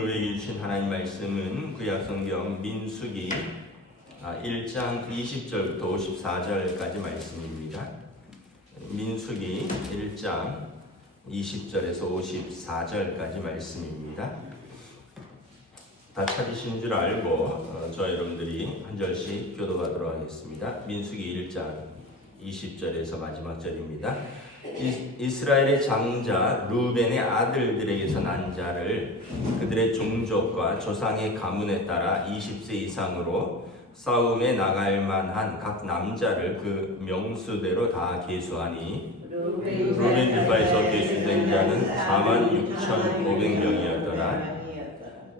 오늘 우리에게 주신 하나님 말씀은 구약 성경 민수기 1장 20절부터 54절까지 말씀입니다. 민수기 1장 20절에서 54절까지 말씀입니다. 다 찾으신 줄 알고 어, 저 여러분들이 한 절씩 교도하도록 하겠습니다. 민수기 1장 20절에서 마지막 절입니다. 이- 이스라엘의 장자 루벤의 아들들에게서 난 자를 그들의 종족과 조상의 가문에 따라 20세 이상으로 싸움에 나갈 만한 각 남자를 그 명수대로 다 계수하니 루벤 지파에서 계수된 자는 4만 6,500명이었더라.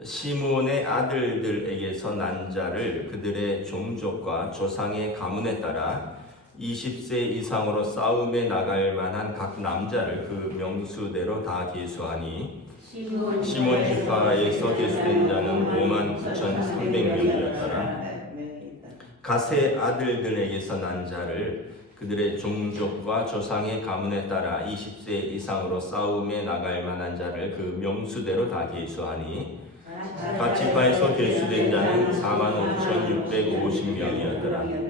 시므온의 아들들에게서 난 자를 그들의 종족과 조상의 가문에 따라 20세 이상으로 싸움에 나갈 만한 각 남자를 그 명수대로 다 계수하니 시몬 지파에서 계수된 자는 5만 9,300명이었더라. 가세 아들들에게서 난 자를 그들의 종족과 조상의 가문에 따라 20세 이상으로 싸움에 나갈 만한 자를 그 명수대로 다 계수하니 각 지파에서 계수된 자는 4만 5,650명이었더라.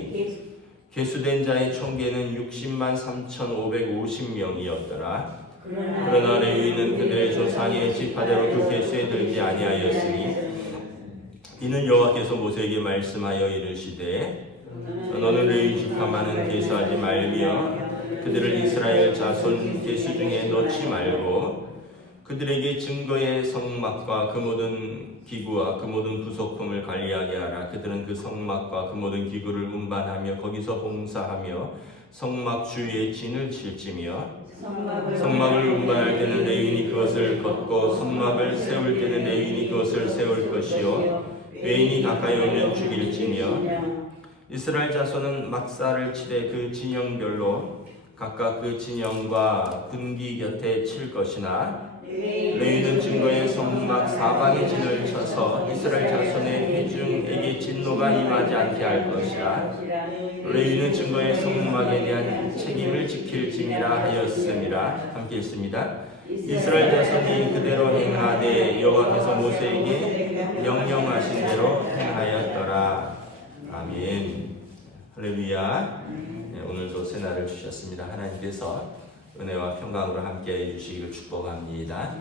계수된 자의 총계는 60만 3,550명이었더라. 그러나 레위는 그들의 조상의 지파대로 그 계수에 들지 아니하였으니 이는 여호와께서 모세에게 말씀하여 이르시되 너는 레위 지파만은 계수하지 말며 그들을 이스라엘 자손 계수 중에 넣지 말고 그들에게 증거의 성막과 그 모든 기구와 그 모든 부속품을 관리하게 하라. 그들은 그 성막과 그 모든 기구를 운반하며 거기서 봉사하며 성막 주위에 진을 칠지며 성막을 운반할 때는 레위인이 그것을 걷고 성막을 세울 때는 레위인이 그것을 세울 것이요. 외인이 가까이 오면 죽일지며 이스라엘 자손은 막사를 치되 그 진영별로 각각 그 진영과 군기 곁에 칠 것이나 레위는 증거의 성막 사방에 진을 쳐서 이스라엘 자손의 회중에게 진노가 임하지 않게 할 것이라 레위는 증거의 성막에 대한 책임을 지킬지니라 하였음이라 함께 읽습니다. 이스라엘 자손이 그대로 행하되 여호와께서 모세에게 명령하신 대로 행하였더라. 아멘. 할렐루야. 네, 오늘도 새날을 주셨습니다. 하나님께서 은혜와 평강으로 함께해 주시기를 축복합니다.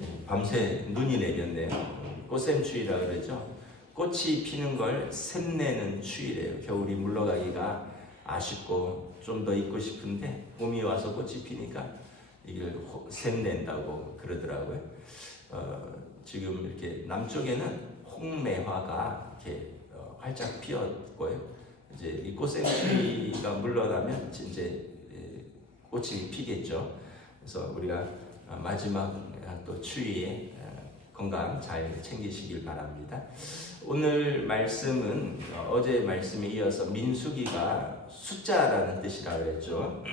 네, 밤새 눈이 내렸네요. 꽃샘추위라 그러죠. 꽃이 피는 걸 샘내는 추위래요. 겨울이 물러가기가 아쉽고 좀 더 있고 싶은데 봄이 와서 꽃이 피니까 이걸 호- 샘낸다고 그러더라고요. 어, 지금 이렇게 남쪽에는 홍매화가 이렇게 어, 활짝 피었고요. 이제 이 꽃샘추위가 물러나면 이제 예, 꽃이 피겠죠. 그래서 우리가 어, 마지막 어, 또 추위에 어, 건강 잘 챙기시길 바랍니다. 오늘 말씀은 어, 어제 말씀에 이어서 민수기가 숫자라는 뜻이라 그랬죠.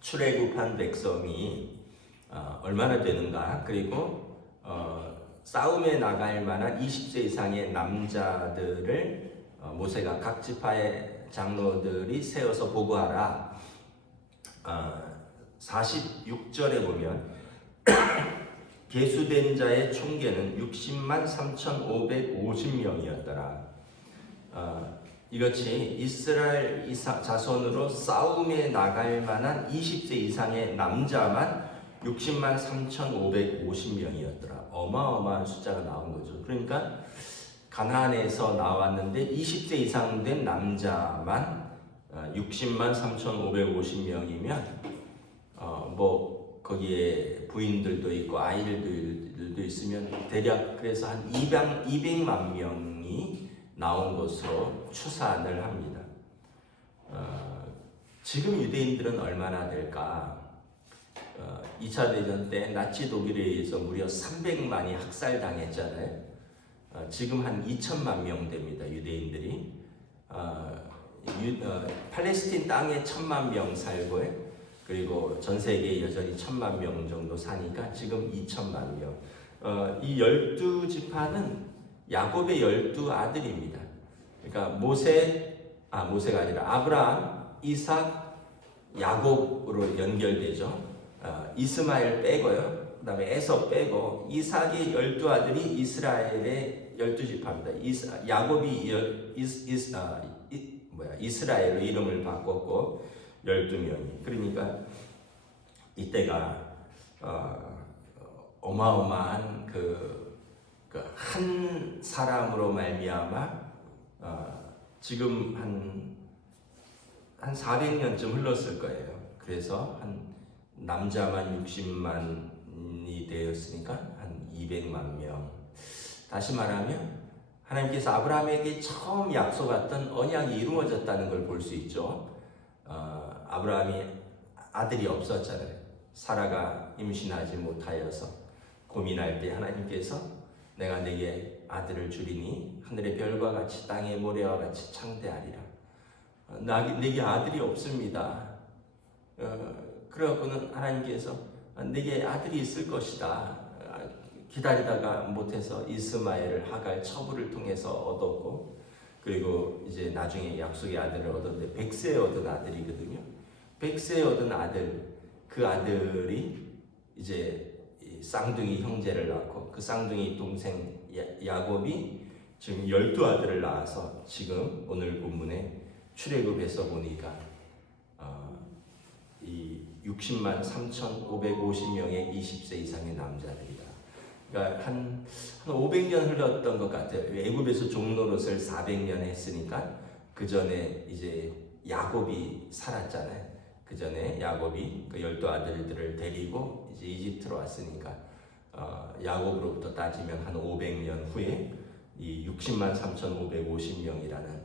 출애굽한 백성이 어, 얼마나 되는가 그리고 어, 싸움에 나갈 만한 20세 이상의 남자들을 어, 모세가 각 지파의 장로들이 세워서 보고하라. 어, 46절에 보면 계수된 자의 총계는 60만 3,550명이었더라. 어, 이것이 이스라엘 이사- 자손으로 싸움에 나갈 만한 20세 이상의 남자만 60만 3,550명이었더라. 어마어마한 숫자가 나온 거죠. 그러니까 가나안에서 나왔는데 20세 이상 된 남자만 어, 60만 3,550명이면 어, 뭐 거기에 부인들도 있고 아이들도 있으면 대략 그래서 한 200, 200만 명이 나온 것으로 추산을 합니다. 어, 지금 유대인들은 얼마나 될까? 어, 2차 대전 때 나치 독일에 의해서 무려 300만이 학살당했잖아요. 어, 지금 한 2천만 명 됩니다. 유대인들이. 어, 유, 어, 팔레스틴 땅에 천만 명 살고요. 그리고 전 세계에 여전히 천만 명 정도 사니까 지금 2천만 명. 어, 이 열두 지파는 야곱의 열두 아들입니다. 그러니까 모세, 아 모세가 아니라 아브라함, 이삭, 야곱으로 연결되죠. 어, 이스마엘 빼고요. 그다음에 에서 빼고 이삭의 열두 아들이 이스라엘의 열두 지파입니다. 이스, 야곱이 열, 이스, 이스, 아, 이, 뭐야 이스라엘로 이름을 바꿨고 열두 명이. 그러니까 이때가 어, 어마어마한 그한 사람으로 말미암아 어, 지금 한 한 400년쯤 흘렀을 거예요. 그래서 한 남자만 60만이 되었으니까 한 200만 명. 다시 말하면 하나님께서 아브라함에게 처음 약속했던 언약이 이루어졌다는 걸 볼 수 있죠. 어, 아브라함이 아들이 없었잖아요. 사라가 임신하지 못하여서 고민할 때 하나님께서 내가 내게 아들을 주리니 하늘의 별과 같이 땅의 모래와 같이 창대하리라. 어, 나, 내게 아들이 없습니다. 어, 그래갖고는 하나님께서 내게 아들이 있을 것이다. 아, 기다리다가 못해서 이스마엘을 하갈 처부를 통해서 얻었고 그리고 이제 나중에 약속의 아들을 얻었는데 백세에 얻은 아들이거든요. 백세에 얻은 아들 그 아들이 이제 이 쌍둥이 형제를 낳고 그 쌍둥이 동생 야- 야곱이 지금 열두 아들을 낳아서 지금 오늘 본문에 출애굽에서 보니까 어, 이 60만 3,550명의 20세 이상의 남자들이다. 그러니까 한, 한 500년 흘렀던 것 같아요. 애굽에서 종노릇을 400년 했으니까 그 전에 이제 야곱이 살았잖아요. 그 전에 야곱이 그 열두 아들들을 데리고 이제 이집트로 왔으니까 어, 야곱으로부터 따지면 한 500년 후에 이 60만 3,550명이라는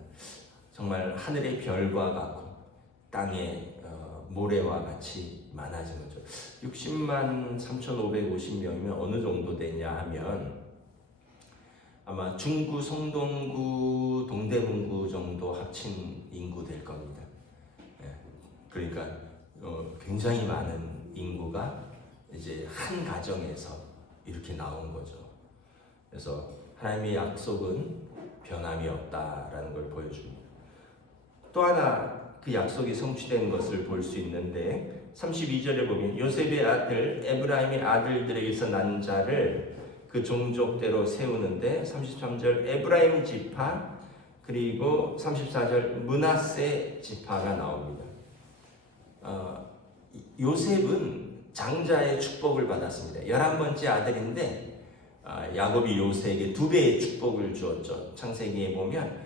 정말 하늘의 별과 같고 땅의 어, 모래와 같이 많아진 거죠. 60만 3,550명이면 어느 정도 되냐 하면 아마 중구, 성동구, 동대문구 정도 합친 인구 될 겁니다. 예, 그러니까 어, 굉장히 많은 인구가 이제 한 가정에서 이렇게 나온 거죠. 그래서 하나님의 약속은 변함이 없다라는 걸 보여줍니다. 또 하나 그 약속이 성취된 것을 볼 수 있는데 32절에 보면 요셉의 아들 에브라임의 아들들에게서 난 자를 그 종족대로 세우는데 33절 에브라임 지파 그리고 34절 문하세 지파가 나옵니다. 어, 요셉은 장자의 축복을 받았습니다. 11번째 아들인데 아, 야곱이 요셉에게 두 배의 축복을 주었죠. 창세기에 보면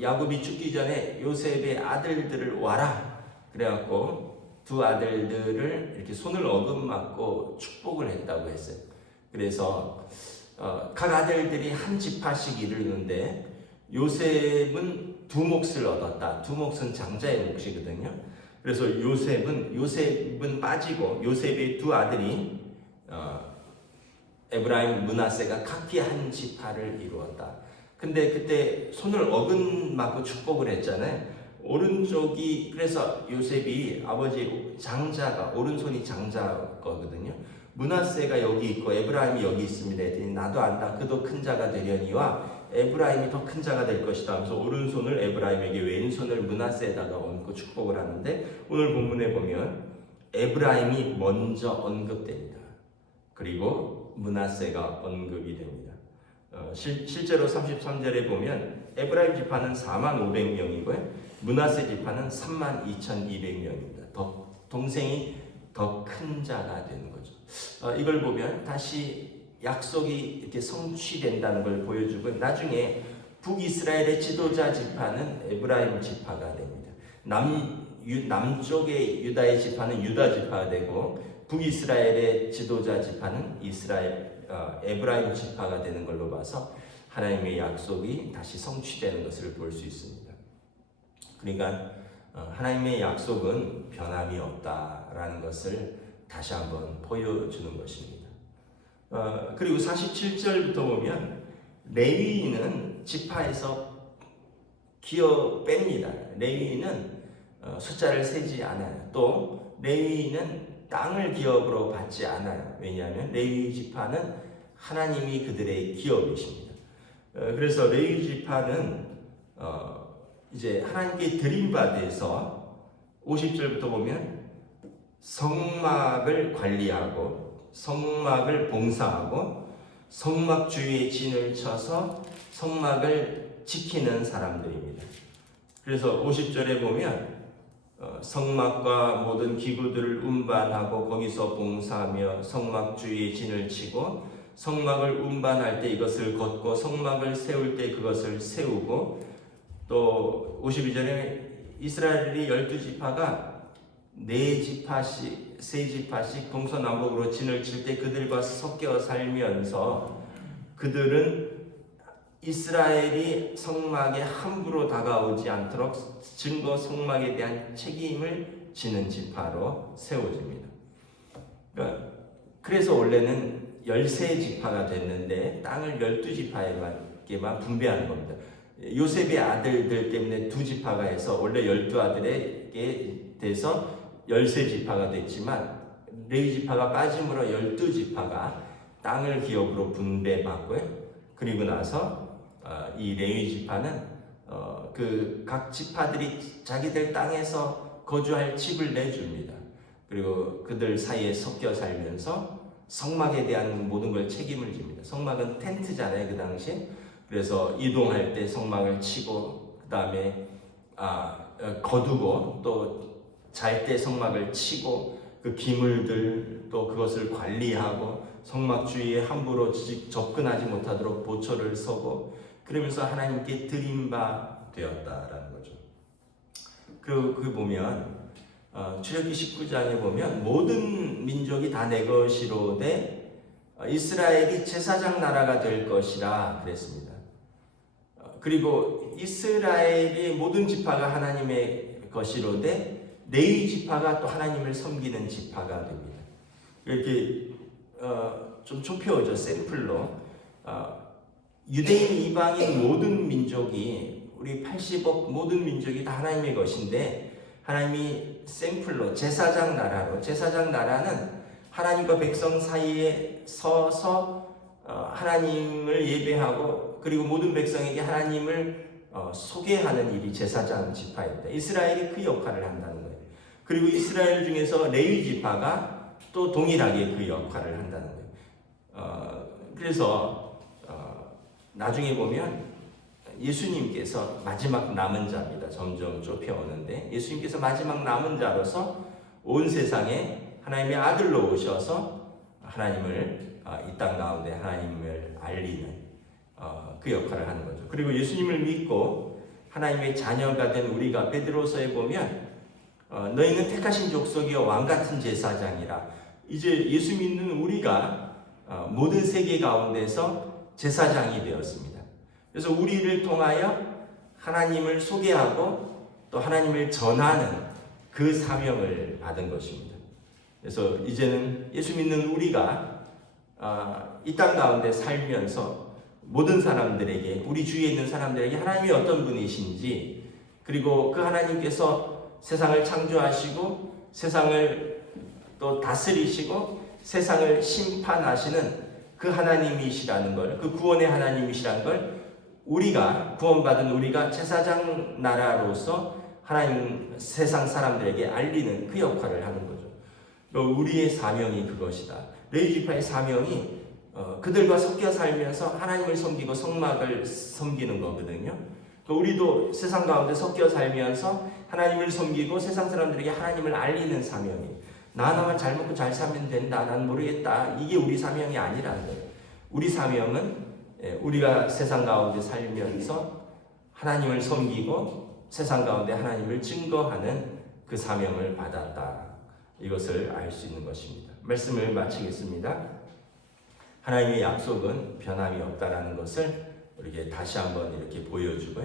야곱이 죽기 전에 요셉의 아들들을 와라 그래갖고 두 아들들을 이렇게 손을 어긋맞고 축복을 했다고 했어요. 그래서 어, 각 아들들이 한 지파씩 이르는데 요셉은 두 몫을 얻었다. 두 몫은 장자의 몫이거든요. 그래서 요셉은 요셉은 빠지고 요셉의 두 아들이 어, 에브라임 문하세가 각기 한 지파를 이루었다. 근데 그때 손을 어긋맞고 축복을 했잖아요. 오른쪽이 그래서 요셉이 아버지 장자가 오른손이 장자 거거든요. 문하세가 여기 있고 에브라임이 여기 있습니다. 했더니 나도 안다. 그도 큰 자가 되려니와 에브라임이 더 큰 자가 될 것이다. 하면서 오른손을 에브라임에게 왼손을 문하세에다가 얹고 축복을 하는데 오늘 본문에 보면 에브라임이 먼저 언급됩니다. 그리고 문하세가 언급이 됩니다. 어, 어, 실, 실제로 33절에 보면 에브라임 지파는 4만 500명이고요. 문하세 지파는 3만 2,200명입니다. 더 동생이 더 큰 자가 되는 거죠. 어, 이걸 보면 다시 약속이 이렇게 성취된다는 걸 보여주고 나중에 북이스라엘의 지도자 지파는 에브라임 지파가 됩니다. 남 유, 남쪽의 유다의 지파는 유다 지파가 되고 북이스라엘의 지도자 지파는 이스라엘 어, 에브라임 지파가 되는 걸로 봐서 하나님의 약속이 다시 성취되는 것을 볼 수 있습니다. 그러니까 어, 하나님의 약속은 변함이 없다라는 것을 다시 한번 보여주는 것입니다. 어, 그리고 47절부터 보면 레위인은 지파에서 기어 뺍니다. 레위인은 어, 숫자를 세지 않아요. 또 레위인은 땅을 기업으로 받지 않아요. 왜냐하면 레위 지파는 하나님이 그들의 기업이십니다. 어, 그래서 레위 지파는 어, 이제 하나님께 드림 받아서 50절부터 보면 성막을 관리하고 성막을 봉사하고 성막 주위에 진을 쳐서 성막을 지키는 사람들입니다. 그래서 50절에 보면 어, 성막과 모든 기구들을 운반하고 거기서 봉사하며 성막 주위에 진을 치고 성막을 운반할 때 이것을 걷고 성막을 세울 때 그것을 세우고 또 52절에 이스라엘이 열두 지파가 네 지파씩 세 지파씩 동서남북으로 진을 칠 때 그들과 섞여 살면서 그들은 이스라엘이 성막에 함부로 다가오지 않도록 증거 성막에 대한 책임을 지는 지파로 세워집니다. 그러니까 그래서 원래는 13지파가 됐는데 땅을 12지파에게만 분배하는 겁니다. 요셉의 아들들 때문에 두 지파가 해서 원래 12아들에게 돼서 13지파가 됐지만 레위 지파가 빠짐으로 12지파가 땅을 기업으로 분배받고요. 그리고 나서 어, 이 레위 지파는 어, 그 각 지파들이 자기들 땅에서 거주할 집을 내줍니다. 그리고 그들 사이에 섞여 살면서 성막에 대한 모든 걸 책임을 집니다. 성막은 텐트잖아요, 그 당시에. 그래서 이동할 때 성막을 치고 그 다음에 아, 어, 거두고 또 잘 때 성막을 치고 그 기물들 또 그것을 관리하고 성막 주위에 함부로 접근하지 못하도록 보초를 서고 그러면서 하나님께 드린 바 되었다라는 거죠. 그, 그 보면 어, 출애굽기 19장에 보면 모든 민족이 다 내 것이로되 어, 이스라엘이 제사장 나라가 될 것이라 그랬습니다. 어, 그리고 이스라엘의 모든 지파가 하나님의 것이로되 네이 지파가 또 하나님을 섬기는 지파가 됩니다. 이렇게 어, 좀 좁혀져 샘플로 어, 유대인 이방인 모든 민족이 우리 80억 모든 민족이 다 하나님의 것인데 하나님이 샘플로 제사장 나라로 제사장 나라는 하나님과 백성 사이에 서서 어, 하나님을 예배하고 그리고 모든 백성에게 하나님을 어, 소개하는 일이 제사장 지파입니다. 이스라엘이 그 역할을 한다는 거예요. 그리고 이스라엘 중에서 레위 지파가 또 동일하게 그 역할을 한다는 거예요. 어, 그래서 어, 나중에 보면 예수님께서 마지막 남은 자입니다. 점점 좁혀오는데 예수님께서 마지막 남은 자로서 온 세상에 하나님의 아들로 오셔서 하나님을 어, 이땅 가운데 하나님을 알리는 어, 그 역할을 하는 거죠. 그리고 예수님을 믿고 하나님의 자녀가 된 우리가 베드로서에 보면 어, 너희는 택하신 족속이여 왕 같은 제사장이라. 이제 예수 믿는 우리가 모든 세계 가운데서 제사장이 되었습니다. 그래서 우리를 통하여 하나님을 소개하고 또 하나님을 전하는 그 사명을 받은 것입니다. 그래서 이제는 예수 믿는 우리가 이 땅 가운데 살면서 모든 사람들에게 우리 주위에 있는 사람들에게 하나님이 어떤 분이신지 그리고 그 하나님께서 세상을 창조하시고 세상을 또 다스리시고 세상을 심판하시는 그 하나님이시라는 걸, 그 구원의 하나님이시라는 걸 우리가 구원받은 우리가 제사장 나라로서 하나님 세상 사람들에게 알리는 그 역할을 하는 거죠. 우리의 사명이 그것이다. 레위 지파의 사명이 어, 그들과 섞여 살면서 하나님을 섬기고 성막을 섬기는 거거든요. 그 우리도 세상 가운데 섞여 살면서 하나님을 섬기고 세상 사람들에게 하나님을 알리는 사명이 나 하나만 잘 먹고 잘 살면 된다. 난 모르겠다. 이게 우리 사명이 아니라는 거예요. 우리 사명은 예, 우리가 세상 가운데 살면서 하나님을 섬기고 세상 가운데 하나님을 증거하는 그 사명을 받았다. 이것을 알 수 있는 것입니다. 말씀을 마치겠습니다. 하나님의 약속은 변함이 없다라는 것을 우리에게 다시 한번 이렇게 보여주고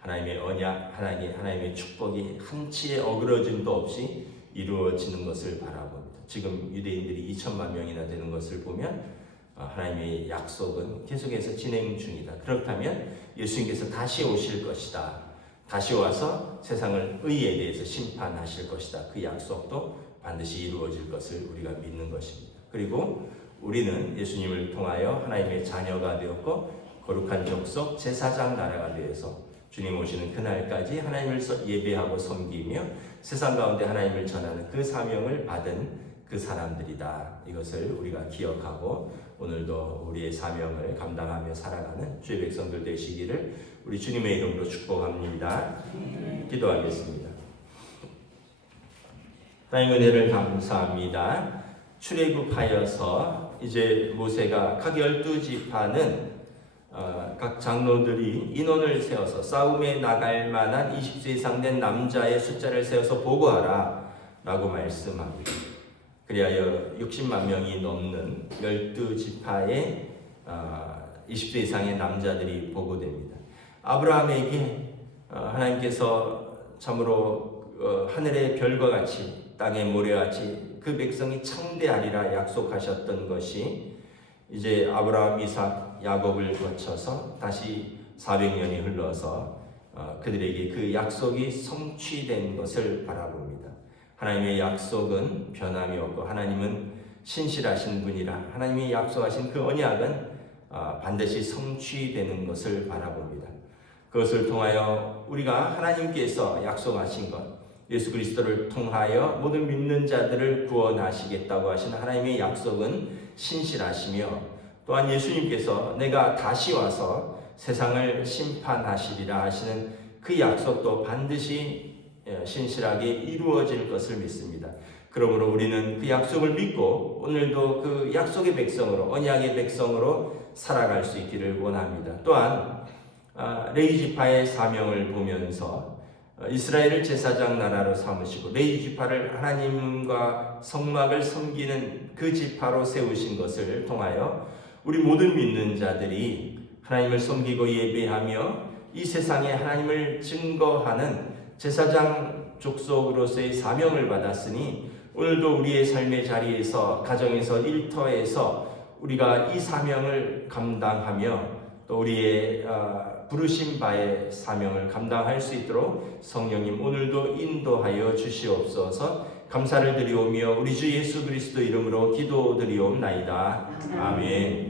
하나님의 언약, 하나님의 하나님의 축복이 한치의 어그러짐도 없이 이루어지는 것을 바라봅니다. 지금 유대인들이 2천만 명이나 되는 것을 보면 어, 하나님의 약속은 계속해서 진행 중이다. 그렇다면 예수님께서 다시 오실 것이다. 다시 와서 세상을 의에 대해서 심판하실 것이다. 그 약속도 반드시 이루어질 것을 우리가 믿는 것입니다. 그리고 우리는 예수님을 통하여 하나님의 자녀가 되었고 거룩한 족속 제사장 나라가 되어서 주님 오시는 그날까지 하나님을 예배하고 섬기며 세상 가운데 하나님을 전하는 그 사명을 받은 그 사람들이다. 이것을 우리가 기억하고 오늘도 우리의 사명을 감당하며 살아가는 주의 백성들 되시기를 우리 주님의 이름으로 축복합니다. 기도하겠습니다. 하나님 은혜를 감사합니다. 출애굽하여서 이제 모세가 각 열두 지파는 어, 각 장로들이 인원을 세워서 싸움에 나갈 만한 20세 이상 된 남자의 숫자를 세워서 보고하라 라고 말씀합니다. 그리하여 60만 명이 넘는 12지파의 20세 이상의 남자들이 보고됩니다. 아브라함에게 어, 하나님께서 참으로 어, 하늘의 별과 같이 땅의 모래같이 그 백성이 창대하리라 약속하셨던 것이 이제 아브라함, 이삭, 야곱을 거쳐서 다시 400년이 흘러서 어, 그들에게 그 약속이 성취된 것을 바라봅니다. 하나님의 약속은 변함이 없고 하나님은 신실하신 분이라 하나님이 약속하신 그 언약은 반드시 성취되는 것을 바라봅니다. 그것을 통하여 우리가 하나님께서 약속하신 것, 예수 그리스도를 통하여 모든 믿는 자들을 구원하시겠다고 하신 하나님의 약속은 신실하시며 또한 예수님께서 내가 다시 와서 세상을 심판하시리라 하시는 그 약속도 반드시 신실하게 이루어질 것을 믿습니다. 그러므로 우리는 그 약속을 믿고 오늘도 그 약속의 백성으로 언약의 백성으로 살아갈 수 있기를 원합니다. 또한 레이 지파의 사명을 보면서 어, 이스라엘을 제사장 나라로 삼으시고 레이 지파를 하나님과 성막을 섬기는 그 지파로 세우신 것을 통하여 우리 모든 믿는 자들이 하나님을 섬기고 예배하며 이 세상에 하나님을 증거하는 제사장 족속으로서의 사명을 받았으니 오늘도 우리의 삶의 자리에서 가정에서 일터에서 우리가 이 사명을 감당하며 또 우리의 어, 부르신 바의 사명을 감당할 수 있도록 성령님 오늘도 인도하여 주시옵소서 감사를 드리오며 우리 주 예수 그리스도 이름으로 기도드리옵나이다. 아멘.